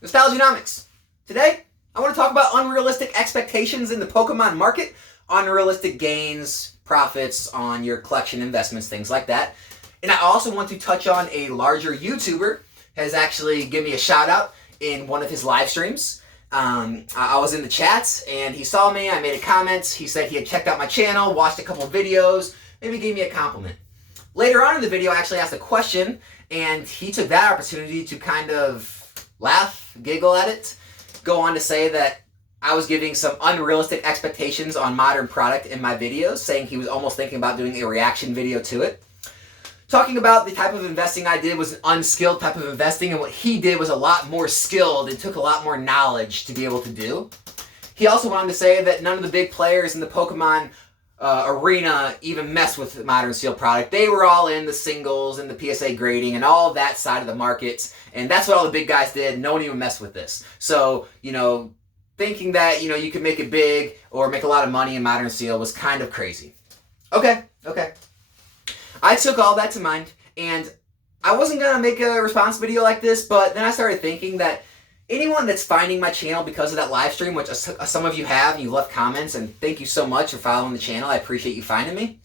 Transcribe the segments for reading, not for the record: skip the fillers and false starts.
Nostalgianomics. Today, I want to talk about unrealistic expectations in the Pokemon market, unrealistic gains, profits on your collection investments, things like that. And I also want to touch on a larger YouTuber has actually given me a shout out in one of his live streams. I was in the chats and he saw me, I made a comment, he said he had checked out my channel, watched a couple of videos, maybe gave me a compliment. Later on in the video I actually asked a question and he took that opportunity to kind of laugh, giggle at it, go on to say that I was giving some unrealistic expectations on modern product in my videos, saying he was almost thinking about doing a reaction video to it. Talking about the type of investing I did was an unskilled type of investing, and what he did was a lot more skilled and took a lot more knowledge to be able to do. He also wanted to say that none of the big players in the Pokemon arena even mess with the modern sealed product. They were all in the singles and the PSA grading and all that side of the market, and that's what all the big guys did. No one even messed with this. So, thinking that, you could make it big or make a lot of money in modern seal was kind of crazy. Okay. I took all that to mind, and I wasn't going to make a response video like this, but then I started thinking that anyone that's finding my channel because of that live stream, which some of you have, and you left comments, and thank you so much for following the channel. I appreciate you finding me.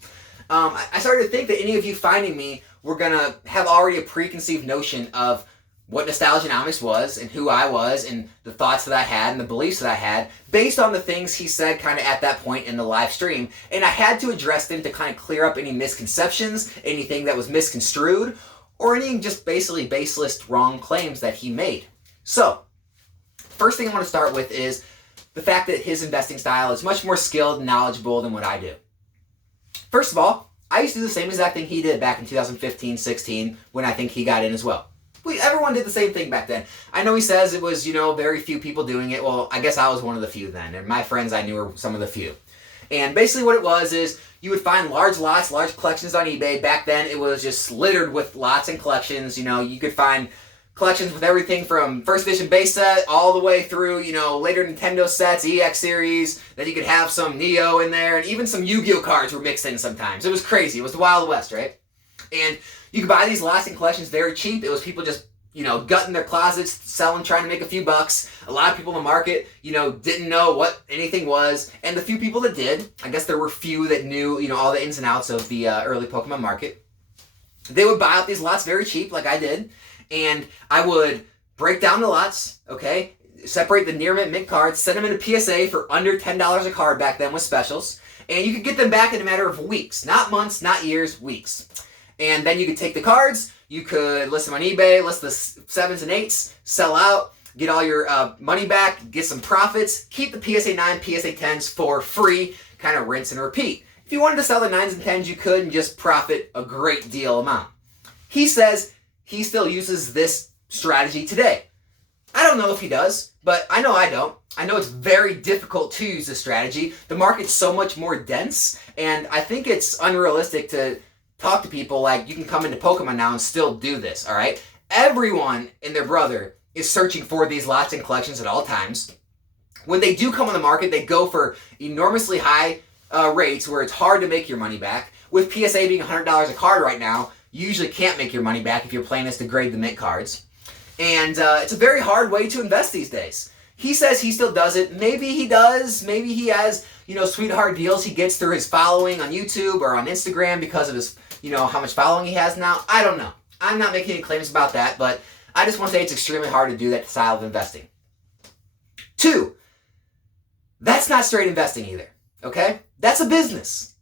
I started to think that any of you finding me were going to have already a preconceived notion of what Nostalgianomics was and who I was and the thoughts that I had and the beliefs that I had based on the things he said kind of at that point in the live stream. And I had to address them to kind of clear up any misconceptions, anything that was misconstrued, or any just basically baseless wrong claims that he made. So, first thing I want to start with is the fact that his investing style is much more skilled and knowledgeable than what I do. First of all, I used to do the same exact thing he did back in 2015-16 when I think he got in as well. Everyone did the same thing back then. I know he says it was, very few people doing it. Well, I guess I was one of the few then, and my friends I knew were some of the few. And basically what it was is you would find large lots, large collections on eBay. Back then it was just littered with lots and collections. You could find collections with everything from first edition base set all the way through, later Nintendo sets, EX series. Then you could have some Neo in there, and even some Yu-Gi-Oh cards were mixed in sometimes. It was crazy. It was the Wild West, right? And you could buy these lots and collections very cheap. It was people just, gutting their closets, selling, trying to make a few bucks. A lot of people in the market, didn't know what anything was. And the few people that did, I guess there were few that knew, all the ins and outs of the early Pokemon market. They would buy out these lots very cheap, like I did. And I would break down the lots, okay? Separate the near mint cards, send them into PSA for under $10 a card back then with specials. And you could get them back in a matter of weeks. Not months, not years, weeks. And then you could take the cards, you could list them on eBay, list the 7s and 8s, sell out, get all your money back, get some profits, keep the PSA 9, PSA 10s for free, kind of rinse and repeat. If you wanted to sell the 9s and 10s, you could and just profit a great deal amount. He says he still uses this strategy today. I don't know if he does, but I know I don't. I know it's very difficult to use this strategy. The market's so much more dense, and I think it's unrealistic to talk to people like you can come into Pokemon now and still do this, all right? Everyone and their brother is searching for these lots and collections at all times. When they do come on the market, they go for enormously high rates where it's hard to make your money back. With PSA being $100 a card right now, you usually can't make your money back if your plan is to grade the mint cards. And it's a very hard way to invest these days. He says he still does it. Maybe he does. Maybe he has, sweetheart deals he gets through his following on YouTube or on Instagram because of his, how much following he has now. I don't know. I'm not making any claims about that, but I just want to say it's extremely hard to do that style of investing. 2, that's not straight investing either, okay? That's a business.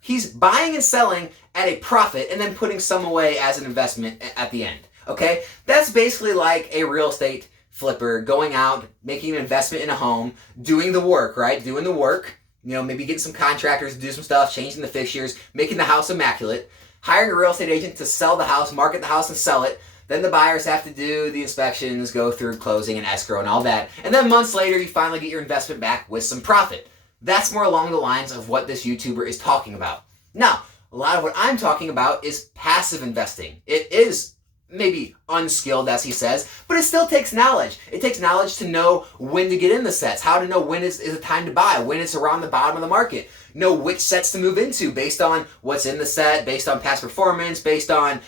He's buying and selling at a profit and then putting some away as an investment at the end, okay? That's basically like a real estate flipper going out, making an investment in a home, doing the work, right? Doing the work, maybe getting some contractors to do some stuff, changing the fixtures, making the house immaculate, hiring a real estate agent to sell the house, market the house, and sell it. Then the buyers have to do the inspections, go through closing and escrow and all that. And then months later, you finally get your investment back with some profit. That's more along the lines of what this YouTuber is talking about. Now, a lot of what I'm talking about is passive investing. It is maybe unskilled, as he says, but it still takes knowledge. It takes knowledge to know when to get in the sets, how to know when is a time to buy, when it's around the bottom of the market. know which sets to move into based on what's in the set, based on past performance, based on,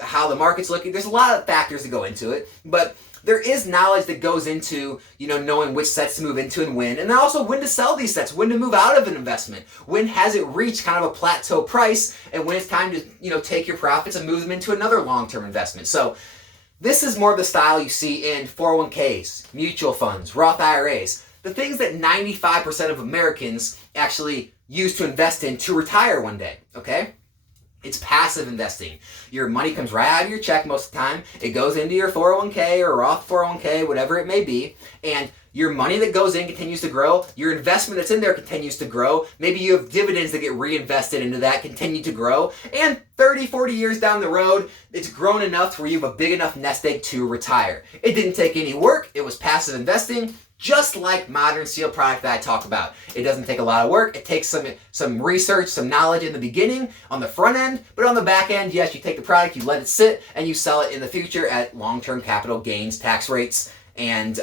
how the market's looking. There's a lot of factors that go into it, but there is knowledge that goes into, knowing which sets to move into and when, and then also when to sell these sets, when to move out of an investment, when has it reached kind of a plateau price, and when it's time to, take your profits and move them into another long-term investment. So this is more of the style you see in 401ks, mutual funds, Roth IRAs, the things that 95% of Americans actually use to invest in to retire one day, okay? It's passive investing. Your money comes right out of your check most of the time. It goes into your 401k or Roth 401k, whatever it may be, and your money that goes in continues to grow. Your investment that's in there continues to grow. Maybe you have dividends that get reinvested into that, continue to grow, and 30, 40 years down the road, it's grown enough to where you have a big enough nest egg to retire. It didn't take any work. It was passive investing. Just like modern seal product that I talk about. It doesn't take a lot of work. It takes some research, some knowledge in the beginning, on the front end, but on the back end, yes, you take the product, you let it sit, and you sell it in the future at long-term capital gains, tax rates, and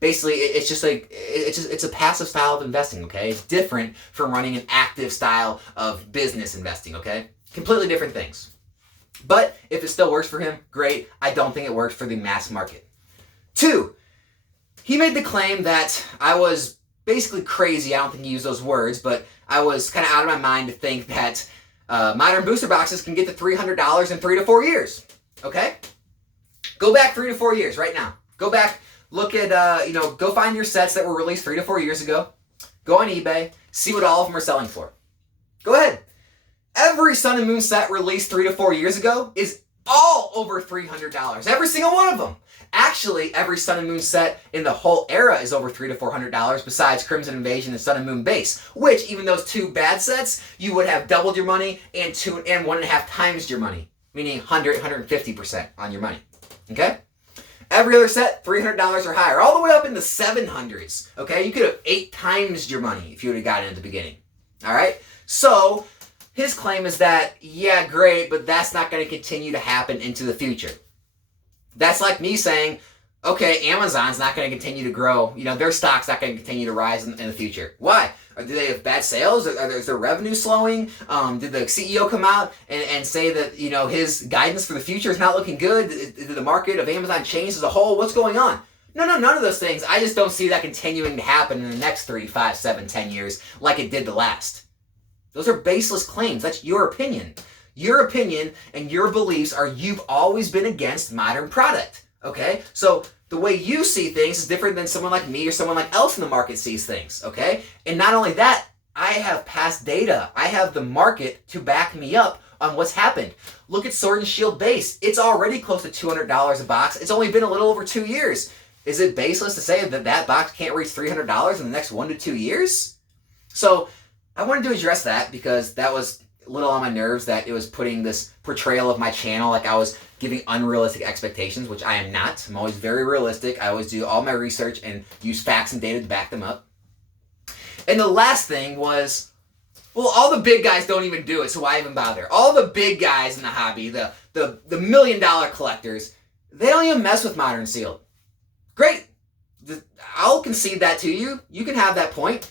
basically it's a passive style of investing, okay? It's different from running an active style of business investing, okay? Completely different things. But if it still works for him, great. I don't think it works for the mass market. 2, he made the claim that I was basically crazy. I don't think he used those words, but I was kind of out of my mind to think that modern booster boxes can get to $300 in 3 to 4 years. Okay? Go back 3 to 4 years right now. Go back, look at, go find your sets that were released 3 to 4 years ago. Go on eBay, see what all of them are selling for. Go ahead. Every Sun and Moon set released 3 to 4 years ago is all over $300. Every single one of them. Actually, every Sun and Moon set in the whole era is over $300 to $400 besides Crimson Invasion and Sun and Moon Base, which, even those 2 bad sets, you would have doubled your money and 1.5 times your money, meaning 150% on your money. Okay? Every other set, $300 or higher, all the way up in the 700s. Okay? You could have 8 times your money if you would have gotten it at the beginning. All right? So, his claim is that, yeah, great, but that's not going to continue to happen into the future. That's like me saying, okay, Amazon's not going to continue to grow. Their stock's not going to continue to rise in the future. Why? Do they have bad sales? Is their revenue slowing? Did the CEO come out and say that, his guidance for the future is not looking good? Did the market of Amazon change as a whole? What's going on? No, none of those things. I just don't see that continuing to happen in the next 3, 5, 7, 10 years like it did the last. Those are baseless claims. That's your opinion. Your opinion and your beliefs are you've always been against modern product, okay? So the way you see things is different than someone like me or someone like else in the market sees things, okay? And not only that, I have past data. I have the market to back me up on what's happened. Look at Sword and Shield base. It's already close to $200 a box. It's only been a little over 2 years. Is it baseless to say that box can't reach $300 in the next 1 to 2 years? So I wanted to address that because that was a little on my nerves, that it was putting this portrayal of my channel like I was giving unrealistic expectations, which I am not. I'm always very realistic. I always do all my research and use facts and data to back them up. And the last thing was, well, all the big guys don't even do it, so why even bother? All the big guys in the hobby, the $1 million collectors, they don't even mess with modern sealed. Great. I'll concede that to you. You can have that point.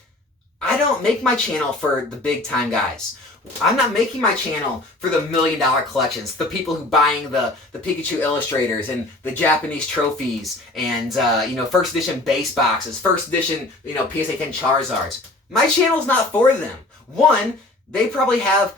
I don't make my channel for the big time guys. I'm not making my channel for the $1 million collections, the people who buying the Pikachu illustrators and the Japanese trophies and first edition base boxes, first edition PSA 10 Charizards. My channel's not for them. One, they probably have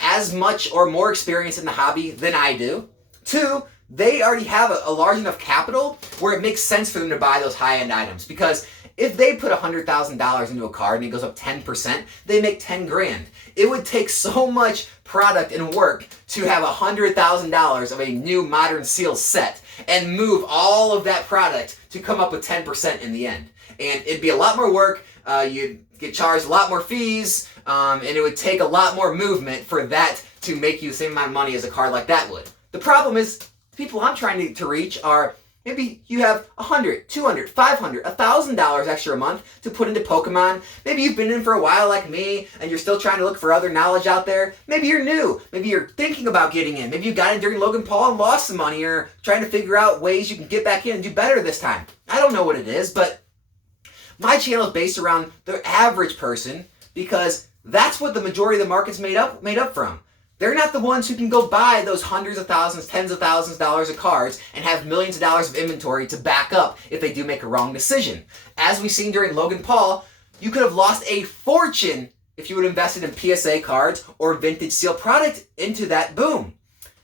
as much or more experience in the hobby than I do. Two, they already have a large enough capital where it makes sense for them to buy those high-end items, because if they put $100,000 into a card and it goes up 10%, they make 10 grand. It would take so much product and work to have $100,000 of a new modern seal set and move all of that product to come up with 10% in the end. And it'd be a lot more work. You'd get charged a lot more fees, and it would take a lot more movement for that to make you the same amount of money as a card like that would. The problem is, the people I'm trying to reach are, maybe you have $100, $200, $500, $1,000 extra a month to put into Pokemon. Maybe you've been in for a while like me and you're still trying to look for other knowledge out there. Maybe you're new. Maybe you're thinking about getting in. Maybe you got in during Logan Paul and lost some money, or trying to figure out ways you can get back in and do better this time. I don't know what it is, but my channel is based around the average person because that's what the majority of the market's made up from. They're not the ones who can go buy those hundreds of thousands, tens of thousands of dollars of cards and have millions of dollars of inventory to back up if they do make a wrong decision. As we've seen during Logan Paul, you could have lost a fortune if you would have invested in PSA cards or vintage seal product into that boom.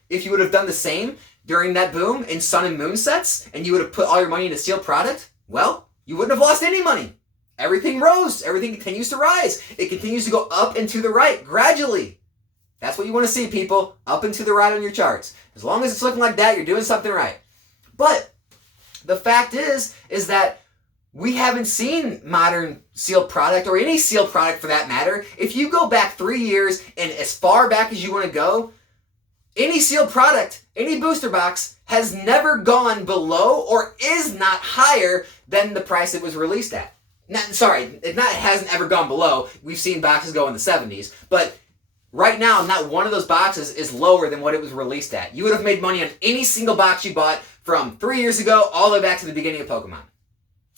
If you would have done the same during that boom in Sun and Moon sets and you would have put all your money into seal product, well, you wouldn't have lost any money. Everything rose. Everything continues to rise. It continues to go up and to the right gradually. That's what you want to see, people. Up and to the right on your charts. As long as it's looking like that, you're doing something right. But the fact is that we haven't seen modern sealed product or any sealed product for that matter. If you go back 3 years and as far back as you want to go, any sealed product, any booster box has never gone below or is not higher than the price it was released at. It hasn't ever gone below. We've seen boxes go in the 70s, but right now, not one of those boxes is lower than what it was released at. You would have made money on any single box you bought from 3 years ago all the way back to the beginning of Pokemon.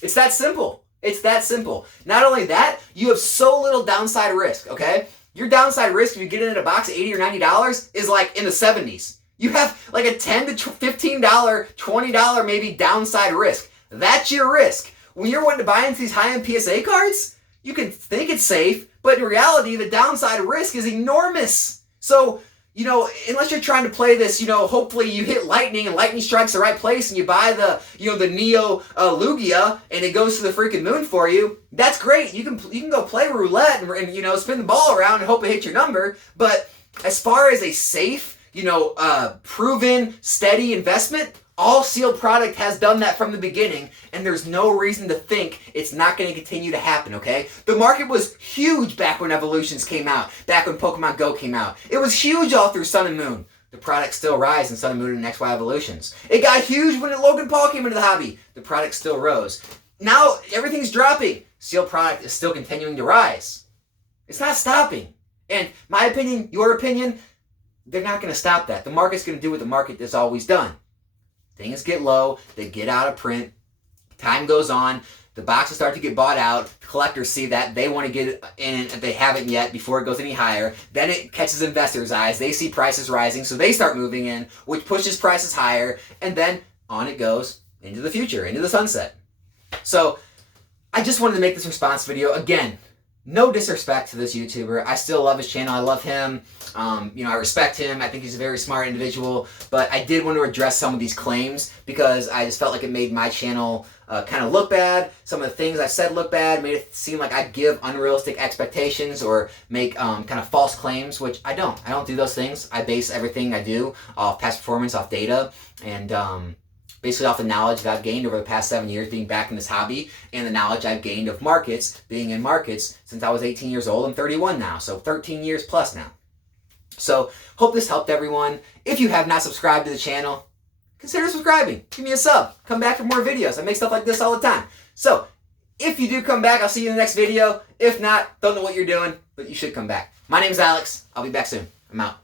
It's that simple. It's that simple. Not only that, you have so little downside risk, okay? Your downside risk if you get it in a box at $80 or $90 is like in the 70s. You have like a $10 to $15, $20 maybe downside risk. That's your risk. When you're wanting to buy into these high-end PSA cards, you can think it's safe, but in reality, the downside risk is enormous. So, unless you're trying to play this, hopefully you hit lightning and lightning strikes the right place and you buy the Neo Lugia and it goes to the freaking moon for you, that's great. You can go play roulette and spin the ball around and hope it hits your number. But as far as a safe, proven, steady investment, all sealed product has done that from the beginning, and there's no reason to think it's not going to continue to happen, okay? The market was huge back when Evolutions came out, back when Pokemon Go came out. It was huge all through Sun and Moon. The product still rise in Sun and Moon and XY Evolutions. It got huge when Logan Paul came into the hobby. The product still rose. Now everything's dropping. Sealed product is still continuing to rise. It's not stopping. And my opinion, your opinion, they're not going to stop that. The market's going to do what the market has always done. Things get low, they get out of print, time goes on, the boxes start to get bought out, collectors see that, they want to get it in if they haven't yet before it goes any higher, then it catches investors' eyes, they see prices rising, so they start moving in, which pushes prices higher, and then on it goes into the future, into the sunset. So, I just wanted to make this response video. Again, no disrespect to this YouTuber. I still love his channel. I love him. I respect him. I think he's a very smart individual. But I did want to address some of these claims because I just felt like it made my channel kind of look bad. Some of the things I said look bad. Made it seem like I give unrealistic expectations or make kind of false claims, which I don't. I don't do those things. I base everything I do off past performance, off data, and basically off the knowledge that I've gained over the past 7 years being back in this hobby and the knowledge I've gained of markets, being in markets since I was 18 years old. I'm 31 now, so 13 years plus now. So, hope this helped everyone. If you have not subscribed to the channel, consider subscribing. Give me a sub. Come back for more videos. I make stuff like this all the time. So, if you do come back, I'll see you in the next video. If not, don't know what you're doing, but you should come back. My name is Alex. I'll be back soon. I'm out.